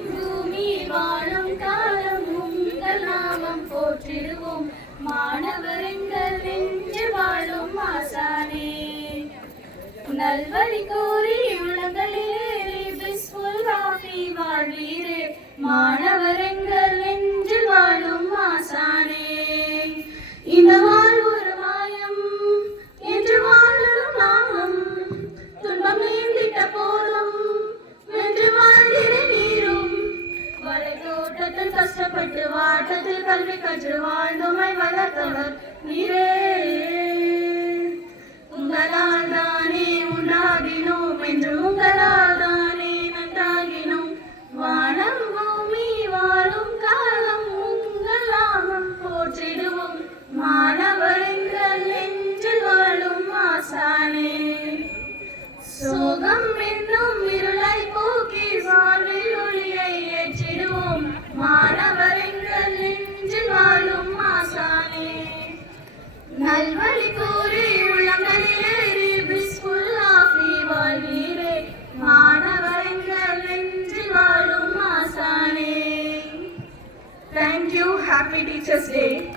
பூமி வாழும் காலம் உங்கள் நாமம் போற்றிடுவோம். மாணவர் எங்கள் நெஞ்சில் வாழும் ஆசானே. நல்வழி கூறி உள்ளங்களிலே பிஸ்மில் ராஃபி வாழ்வீரே. மாணவர் எங்கள் நெஞ்சில் வாழும் ஆசானே. இந்த வாழ்வு ஒரு மாயம் என்று வாழும் நாமும் துன்பம் நீந்திட்ட போதும் வென்று வாழ்கிற நீரும் வரை தோட்டத்தில் கஷ்டப்பட்டு வாட்டத்தில் கல்வி கற்று வாழ்ந்துமை வளர்த்தவர் நீரே. உங்களால் தானே உண்டாகினோம் என்று உங்களால் தானே நன்றாகினோம். வானம் பூமி வாழும் காலம் உங்கள் நாமம் போற்றிடுவோம். மாணவர் எங்கள் நெஞ்சில் வாழும் ஆசானே. சோகம் என்னும் இருளை போக்கி வாழ்வில் ஒளியை ஏற்றிடுவோம். மாணவர் எங்கள் நெஞ்சில் வாழும் ஆசானே. நல்வழி கூறி உள்ளங்களிலேறி பிஸ்மில் ராஃபி வாழ்வீரே. மாணவர் எங்கள் நெஞ்சில் வாழும் ஆசானே. Thank you. Happy Teachers Day.